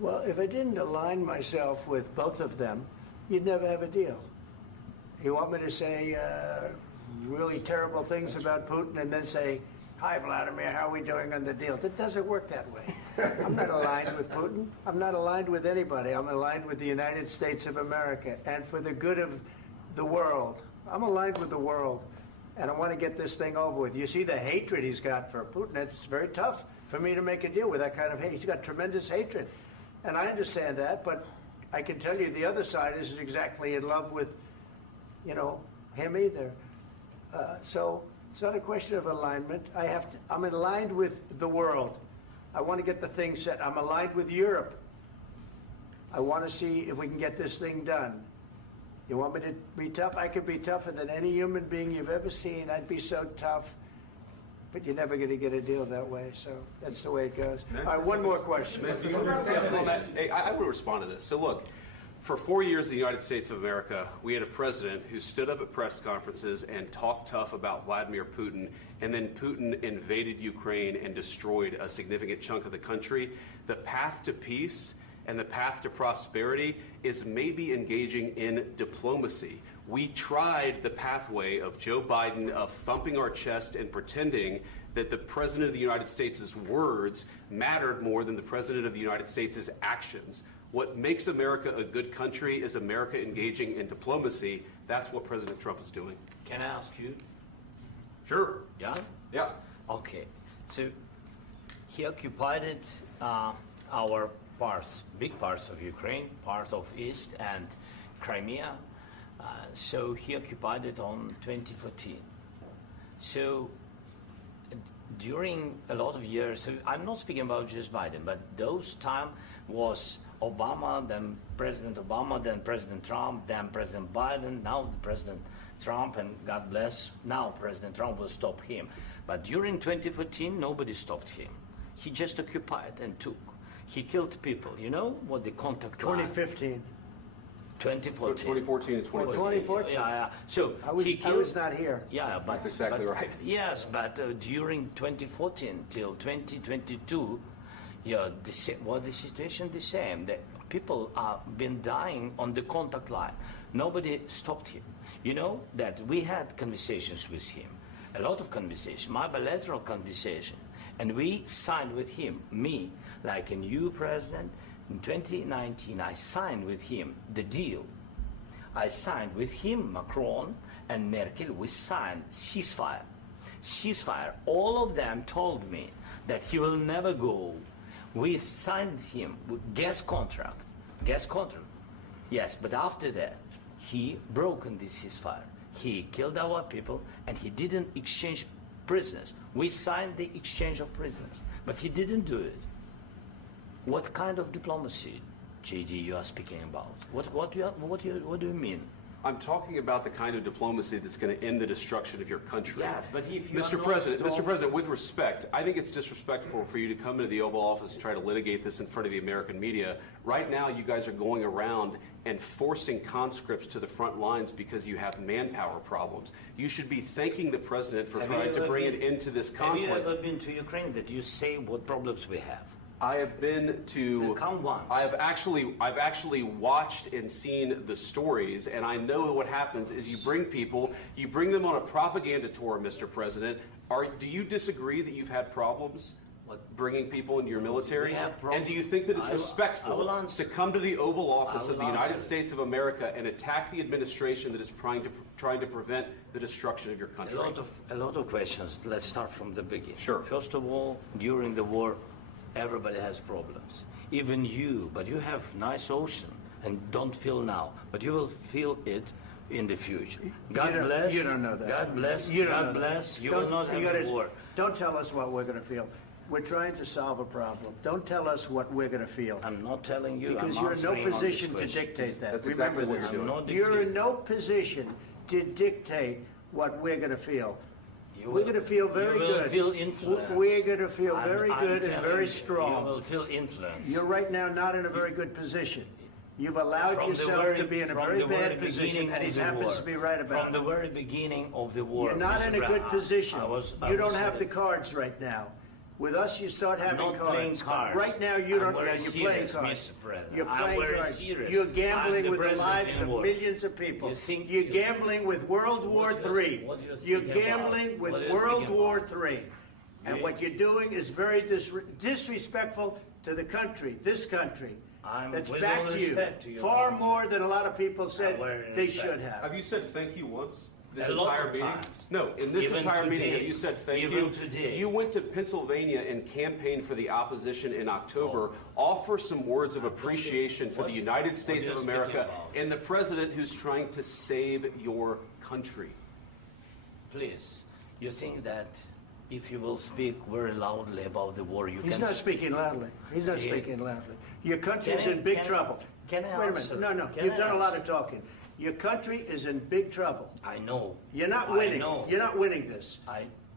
Well, if I didn't align myself with both of them, you'd never have a deal. You want me to say really terrible things about Putin and then say, "Hi, Vladimir, how are we doing on the deal?" That doesn't work that way. I'm not aligned with Putin. I'm not aligned with anybody. I'm aligned with the United States of America and for the good of the world. I'm aligned with the world, and I want to get this thing over with. You see the hatred he's got for Putin. It's very tough for me to make a deal with that kind of hate. He's got tremendous hatred, and I understand that, but I can tell you the other side isn't exactly in love with, him either. So it's not a question of alignment. I'm aligned with the world. I want to get the thing set. I'm aligned with Europe. I want to see if we can get this thing done. You want me to be tough? I could be tougher than any human being you've ever seen. I'd be so tough. But you're never going to get a deal that way. So that's the way it goes. All right, one more question. I would respond to this. So look, for 4 years in the United States of America, we had a president who stood up at press conferences and talked tough about Vladimir Putin, and then Putin invaded Ukraine and destroyed a significant chunk of the country. The path to peace and the path to prosperity is maybe engaging in diplomacy. We tried the pathway of Joe Biden of thumping our chest and pretending that the President of the United States' words mattered more than the President of the United States' actions. What makes America a good country is America engaging in diplomacy. That's what President Trump is doing. Can I ask you? Sure. Yeah? Yeah. Okay. So he occupied our parts, big parts of Ukraine, part of East and Crimea. So he occupied it on 2014. So during a lot of years, so I'm not speaking about just Biden, but those time was Obama, then President Obama, then President Trump, then President Biden, now President Trump, and God bless, now President Trump will stop him. But during 2014, nobody stopped him. He just occupied and took. He killed people. You know what the contact line? 2015. 2014. 2014 and 2015. 2014. Yeah. So I was not here. Yeah, but that's exactly right. Yes, but during 2014 till 2022, the situation the same. The people have been dying on the contact line. Nobody stopped him. You know that we had conversations with him, a lot of conversations, my bilateral conversation, and we signed with him, me, like a new president. In 2019, I signed with him the deal. I signed with him, Macron and Merkel, we signed ceasefire. Ceasefire. All of them told me that he will never go. We signed him with gas contract. Gas contract. Yes, but after that, he broken the ceasefire. He killed our people and he didn't exchange prisoners. We signed the exchange of prisoners, but he didn't do it. What kind of diplomacy, JD, you are speaking about? What do you mean? I'm talking about the kind of diplomacy that's going to end the destruction of your country. Yes, but if you Mr. President, with respect, I think it's disrespectful for you to come into the Oval Office and try to litigate this in front of the American media. Right now, you guys are going around and forcing conscripts to the front lines because you have manpower problems. You should be thanking the President for trying to bring it into this conflict. Have you ever been to Ukraine that you say what problems we have? I have been to. Come once. I've actually watched and seen the stories, and I know what happens is you bring people, you bring them on a propaganda tour, Mr. President. Do you disagree that you've had problems bringing people into your military? And do you think that it's respectful to come to the Oval Office of the United States of America and attack the administration that is trying to prevent the destruction of your country? A lot of questions. Let's start from the beginning. Sure. First of all, during the war, everybody has problems. Even you, but you have nice ocean and don't feel now, but you will feel it in the future. God bless. You don't know that. God bless. You don't God know bless. That. You will not have a war. Don't tell us what we're going to feel. We're trying to solve a problem. Don't tell us what we're going to feel. I'm not telling you. Because you're in no position to dictate that. That's exactly what you're doing. You're in no position to dictate what we're going to feel. We're going to feel very good. You will feel influence. We're going to feel very good and very strong. You will feel influence. You're right now not in a very good position. You've allowed yourself to be in a very bad position, and he happens to be right about it. From the very beginning of the war. You're not in a good position. You don't have the cards right now. With us, you start having not cards. playing cards. Right now, you don't. I'm very You're playing serious, cards. Mr. President. You're I'm playing very cards. serious. You're I'm gambling the with the president lives in of war. millions of people. You think You're you- gambling with World War III. what you're You're speaking gambling about? with What you're World speaking War about? III. And You- what you're doing is very disrespectful to the country, this country. I'm That's with back all to respect you. to your Far country. more than a lot of people said very they respect. should have. Have you said thank you once this A lot entire of meeting? times. No, in this Even entire meeting, today. have you said thank Even you? today. You went to Pennsylvania and campaigned for the opposition in October. Offer some words of appreciation for the What- United States what of you're speaking America about? and the president who's trying to save your country. Please, you think that if you will speak very loudly about the war, you He's can... not speaking loudly. He's not Yeah. speaking loudly. Your country's Can I- in big can I- trouble. can I Wait a answer? minute. No, Can you've I done a lot answer? of talking. Your country is in big trouble. I know. You're not I winning. know. You're not winning this.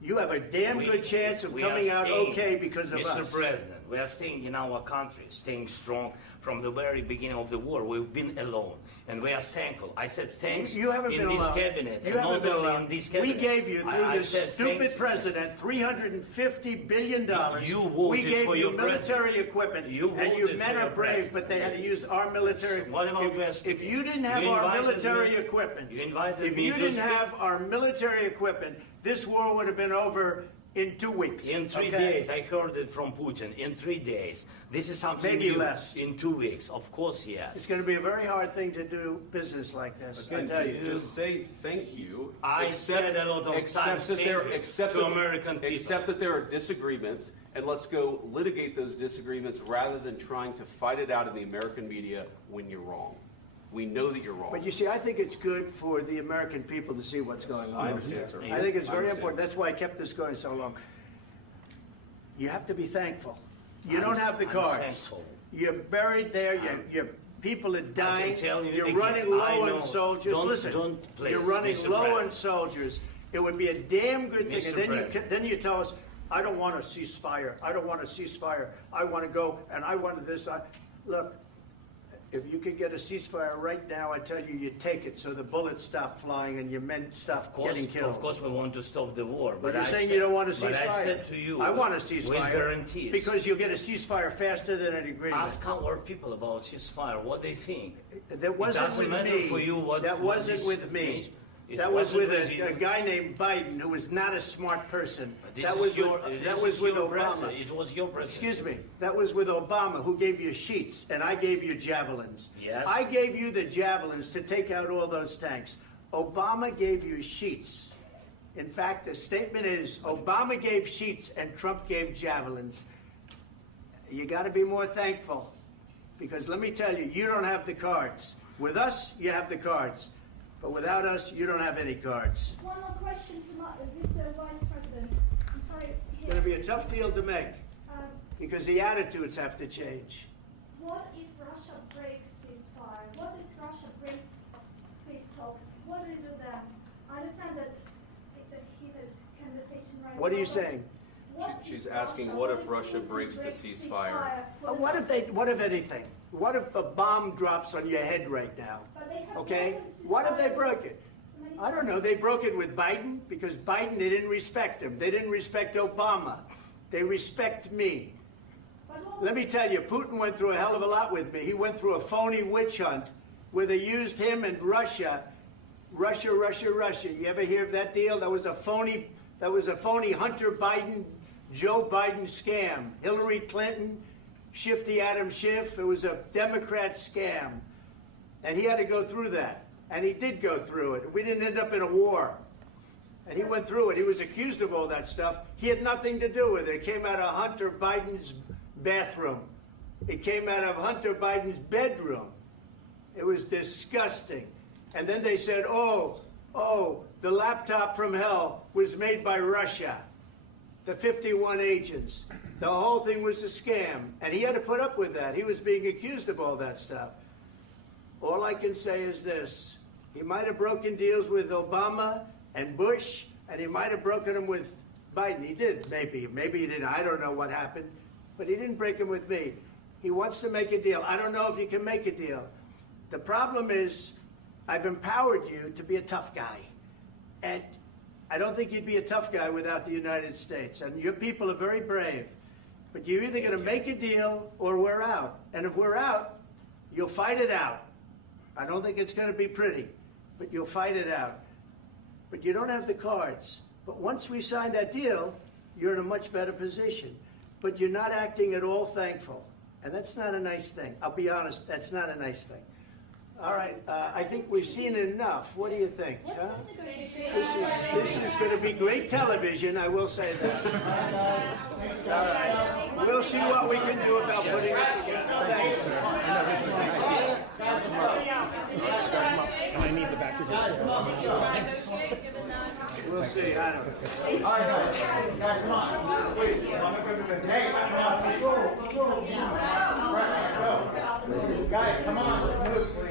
You have a damn We- good chance of we are coming out staying, okay because of Mr. us. President, we are staying in our country, staying strong from the very beginning of the war. We've been alone, and we are thankful. I said thanks You haven't in been this alone. cabinet, You and haven't not been only alone. in this We cabinet. gave you, through I this said stupid thank- president, $350 billion. You voted we gave for you your military president. equipment, You and you voted men for are your brave, president. but they had to use our military. What about West? If you didn't have You our invited military me- equipment, you invited if me you to didn't speak- have our military equipment, this war would have been over in 2 weeks. In 3 okay? days, I heard it from Putin. In 3 days, this is something Maybe new. less. In 2 weeks, of course, yes. It's going to be a very hard thing to do business like this. I Again, tell you. just say thank you. I said a lot of accept times that thank there, you accept to that- American people. Accept that there are disagreements, and let's go litigate those disagreements rather than trying to fight it out in the American media when you're wrong. We know that you're wrong. But you see, I think it's good for the American people to see what's going on. I understand, sir. I think it's I very understand. important. That's why I kept this going so long. You have to be thankful. You I'm- don't have the I'm cards. thankful. You're buried there. Your people are dying. tell you You're again, running I low know. on soldiers. Don't- Listen, don't, please, you're running Mr. low on President. soldiers. It would be a damn good thing. Mr. And then President. then you tell us, I don't want a ceasefire. I don't want a ceasefire. I want to go, and I want this. Look, if you could get a ceasefire right now, I tell you, you take it so the bullets stop flying and your men stop getting killed. Of course, we want to stop the war. But But you're I saying said, you don't want a ceasefire. But I said to you, I want a with ceasefire. guarantees. Because you'll get a ceasefire faster than an agreement. Ask our people about ceasefire, what they think. That wasn't doesn't with matter me. for you what- that what wasn't this with me. means. It That was wasn't with with you. a guy named Biden who was not a smart person. But this That is was your, with, that this was is with your Obama. president. It was your president. Excuse me. That was with Obama, who gave you sheets, and I gave you javelins. Yes. I gave you the javelins to take out all those tanks. Obama gave you sheets. In fact, the statement is Obama gave sheets and Trump gave javelins. You got to be more thankful, because let me tell you, you don't have the cards. With us, you have the cards. But without us, you don't have any cards. One more question to Mr. Vice President. I'm sorry. It's going to be a tough deal to make, Um, because the attitudes have to change. what if Russia breaks ceasefire? What if Russia breaks peace talks? What do you do then? I understand that it's a heated conversation right now. What are you but saying? what She's if asking, what if Russia breaks the ceasefire? What if anything? What if a bomb drops on your head right now? But they have Okay? broken What if they ceasefire broke it? many I don't know. They broke it with Biden because Biden, they didn't respect him. They didn't respect Obama. They respect me. But what- Let me tell you, Putin went through a hell of a lot with me. He went through a phony witch hunt where they used him and Russia. Russia. You ever hear of that deal? That was a phony Hunter Biden, Joe Biden scam. Hillary Clinton, Shifty Adam Schiff. It was a Democrat scam. And he had to go through that. And he did go through it. We didn't end up in a war. And he went through it. He was accused of all that stuff. He had nothing to do with it. It came out of Hunter Biden's bathroom. It came out of Hunter Biden's bedroom. It was disgusting. And then they said, oh, the laptop from hell was made by Russia. The 51 agents. The whole thing was a scam. And he had to put up with that. He was being accused of all that stuff. All I can say is this. He might have broken deals with Obama and Bush, and he might have broken them with Biden. He did, maybe. Maybe he didn't. I don't know what happened. But he didn't break them with me. He wants to make a deal. I don't know if he can make a deal. The problem is I've empowered you to be a tough guy. And I don't think you'd be a tough guy without the United States. And your people are very brave. But you're either going to make a deal or we're out. And if we're out, you'll fight it out. I don't think it's going to be pretty, but you'll fight it out. But you don't have the cards. But once we sign that deal, you're in a much better position. But you're not acting at all thankful. And that's not a nice thing. I'll be honest, that's not a nice thing. All right, I think we've seen enough. What do you think? Huh? This is going to be great television, I will say that. All right. We'll see what we can do about putting it together. Thanks, sir. I need the back of the We'll see. I don't know. All right, guys, come on. Wait, hey, guys, come on. Let's move.